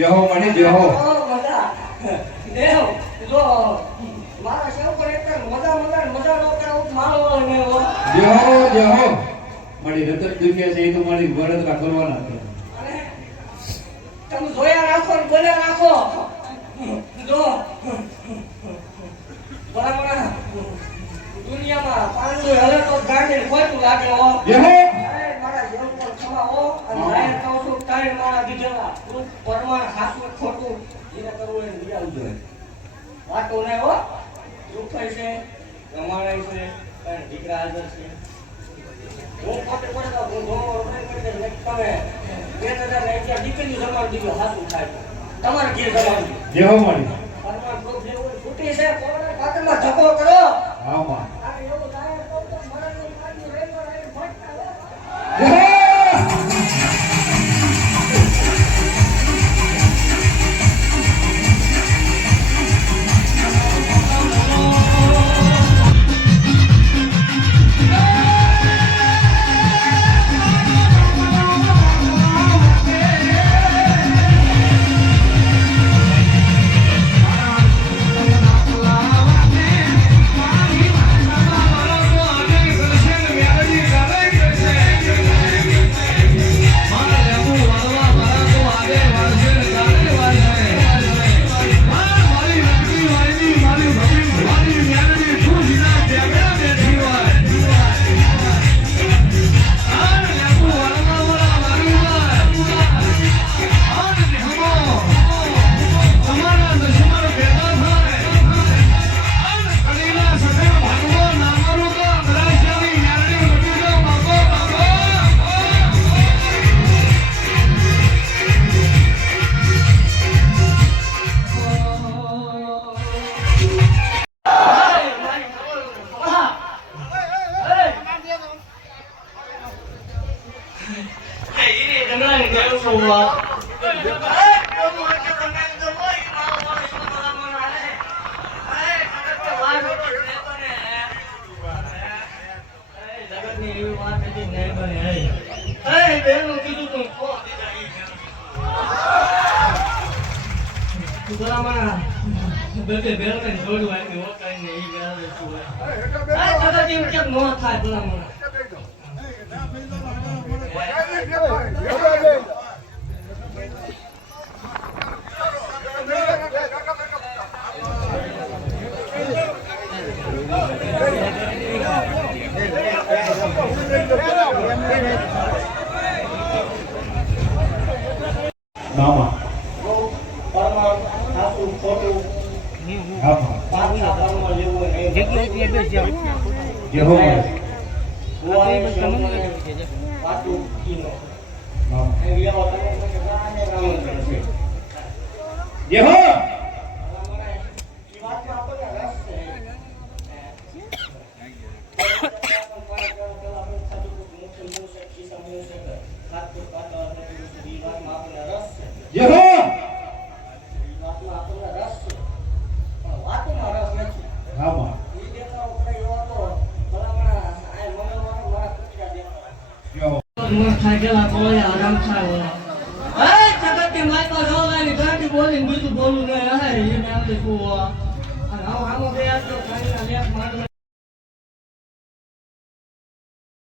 જેહો મણી જેહો મજા દેવ જો મારા સેવ પર એક મજા નો કરાવું મારો ને જેહો જેહો મણી રતન દુનિયા છે એ તો મારી વરદરા કરવાના છે અને તમે જોયા રાખો ને બોલ્યા રાખો જો બરાબર દુનિયામાં પાંડુ હલે તો ગાંડી ખોટું લાગે હો જેહો મારા જેવ પર ખવાઓ અને લાયર કહું છું કાઈ મારા દીધેલા પરમાણ હાસું ખોટું એને કરવું એને વિચારવું જોઈએ વાતો નહીં હો દુઃખ થાય છે રમાડાય છે કારણ દીકરા હાજર છે હું પોતે પડતા હું ધોમો કરી દે તમે 2011 દીકરી જમાડી દીધો હાસું થાય તમારે ઘેર જમાડી જેહો મણી પરમાણ ગ્રુપ જેવું છૂટી છે કોરોના ખાતરમાં ધક્કો કરો હા માં આ એવું લાયર કહું તો મરણની પાછી રેલમાં રહીને ભટકા જેહો બેબે બેલકન જોડું આવી ઓકાઈ ને ઈ ગાવે છું આ દાદા જેમ કેમ નો થાય ભલા મને મામા જેહો જેહો જેહો હા માં ખાજલા બોલે આરામ થાય ઓલા એ જગત કે માઈકો જોવાની ગાડી બોલીને બીજું બોલું નહીં હે એને આપણે કો